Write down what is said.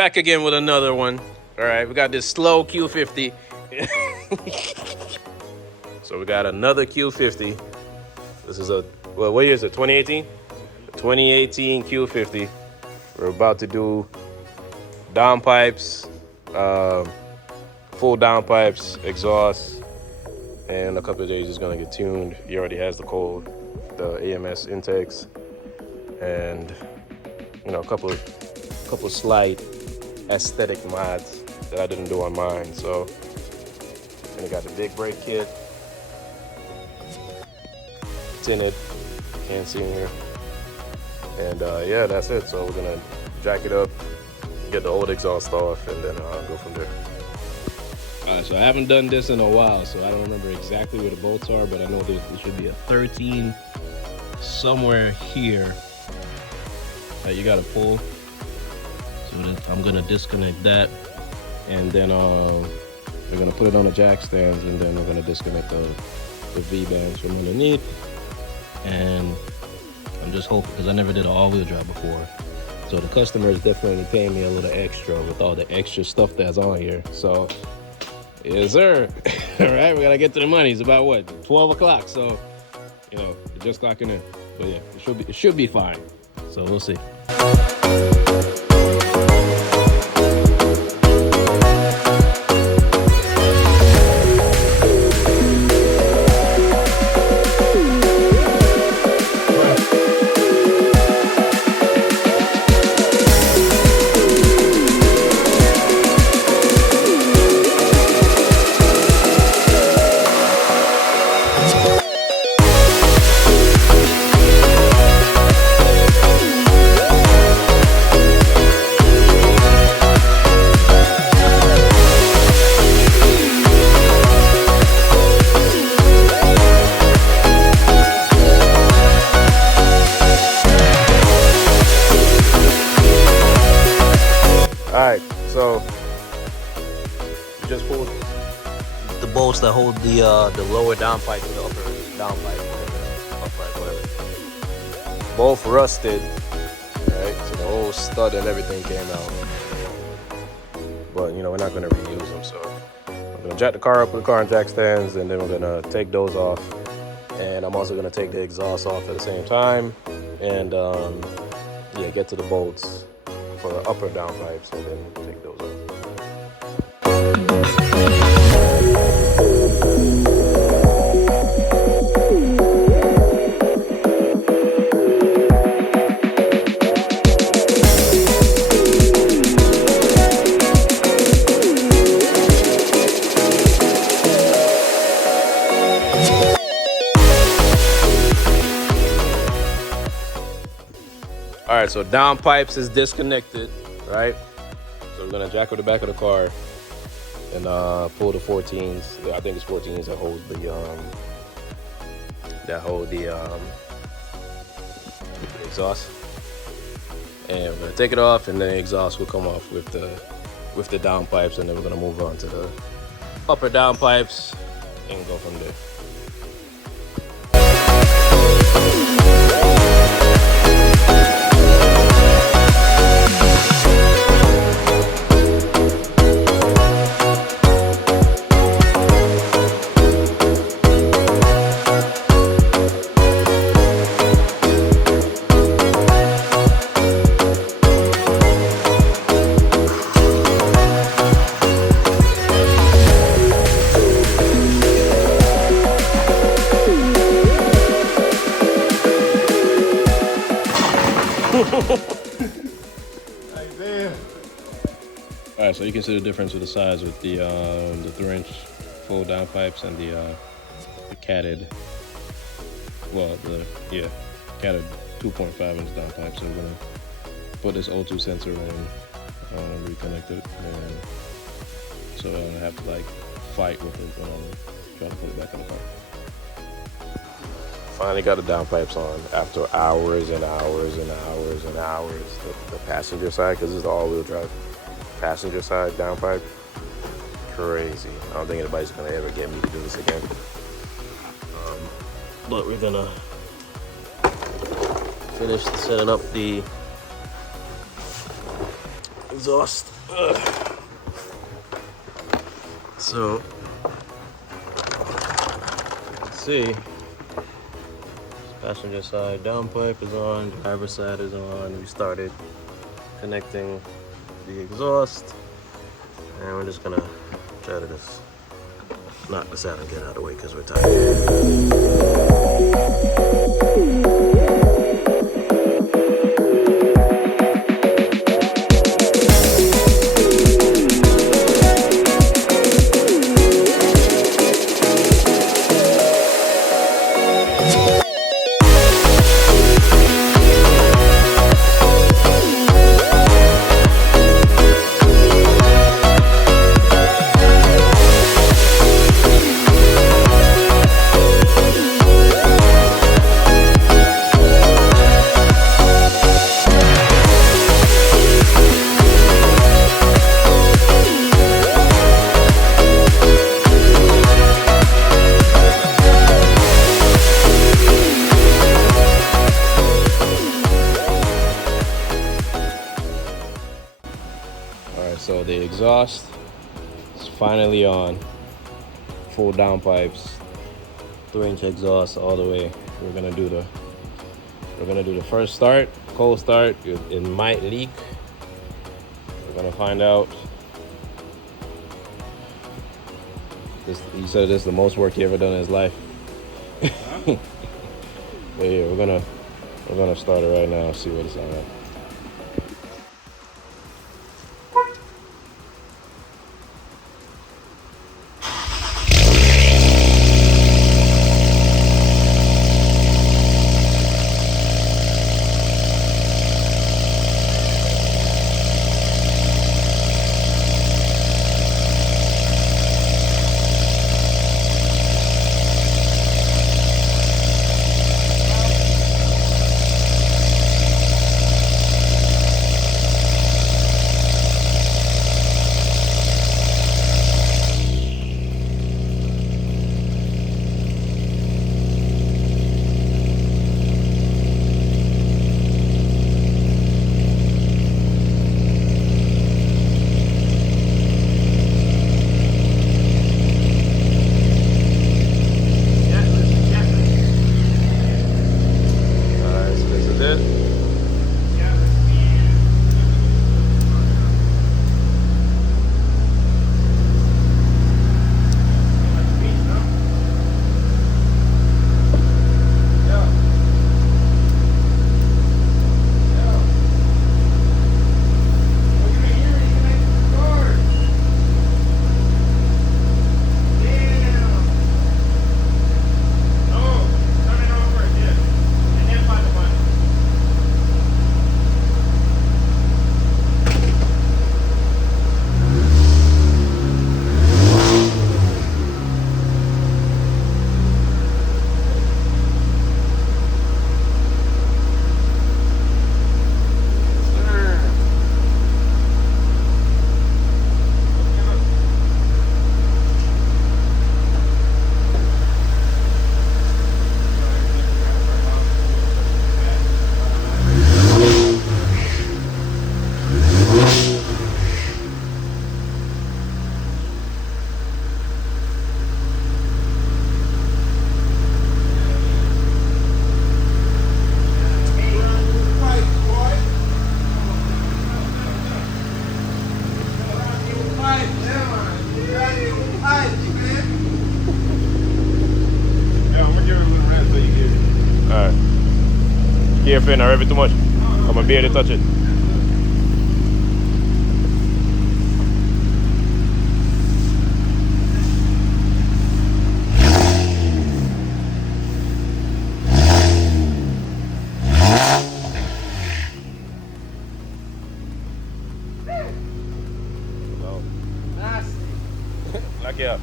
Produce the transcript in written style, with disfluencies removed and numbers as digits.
Back again with another one. All right, we got this slow Q50. So we got another Q50. This is a, well, what year is it, 2018? 2018 Q50. We're about to do downpipes, full downpipes, exhaust, and in a couple of days it's gonna get tuned. He already has the code, the AMS intakes, and you know, a couple of slight aesthetic mods that I didn't do on mine. So, and it got the big brake kit, tinted, can't see in here, and yeah, that's it. So we're gonna jack it up, get the old exhaust off, and then go from there. Alright, so I haven't done this in a while, so I don't remember exactly where the bolts are, but I know there should be a 13 somewhere here that you gotta pull. So I'm gonna disconnect that, and then we're gonna put it on the jack stands, and then we're gonna disconnect the V-bands from underneath. And I'm just hoping, because I never did an all-wheel drive before, so the customer is definitely paying me a little extra with all the extra stuff that's on here. So yes sir. All right, we gotta get to the money. It's about what, 12 o'clock, so you know, we're just clocking in. But yeah, it should be fine, so we'll see. Alright, so you just pulled the bolts that hold the lower downpipe to the upper downpipe, whatever. Both rusted, right? So the whole stud and everything came out. But you know, we're not gonna reuse them, so I'm gonna jack the car up with the car and jack stands, and then we're gonna take those off. And I'm also gonna take the exhaust off at the same time, and yeah, get to the bolts for the upper downpipes, and then take those off. All right, so downpipes is disconnected, right? So we're gonna jack up the back of the car and pull the 14s. I think it's 14s that hold the exhaust. And we're gonna take it off, and then the exhaust will come off with the downpipes, and then we're gonna move on to the upper downpipes and go from there. Alright, so you can see the difference with the size with the 3-inch full downpipes and the catted, well, catted 2.5-inch downpipes. So we're gonna put this O2 sensor in, reconnect it, and so I don't have to like fight with it when I'm trying to put it back in the car. Finally got the downpipes on after hours and hours and hours and hours. The passenger side, because this is the all-wheel drive. Passenger side downpipe, crazy. I don't think anybody's gonna ever get me to do this again. But we're gonna finish setting up the exhaust. So let's see. Passenger side downpipe is on, driver side is on. We started connecting the exhaust, and we're just gonna try to just knock this out and get out of the way because we're So the exhaust is finally on, full downpipes, 3-inch exhaust all the way. We're gonna do the first start, cold start. It might leak. We're gonna find out. He said this is the most work he ever done in his life. But yeah, we're gonna start it right now. See what it's on at. Careful, not rev it too much. I'm gonna be able to touch it. No. Nasty. Lock it up.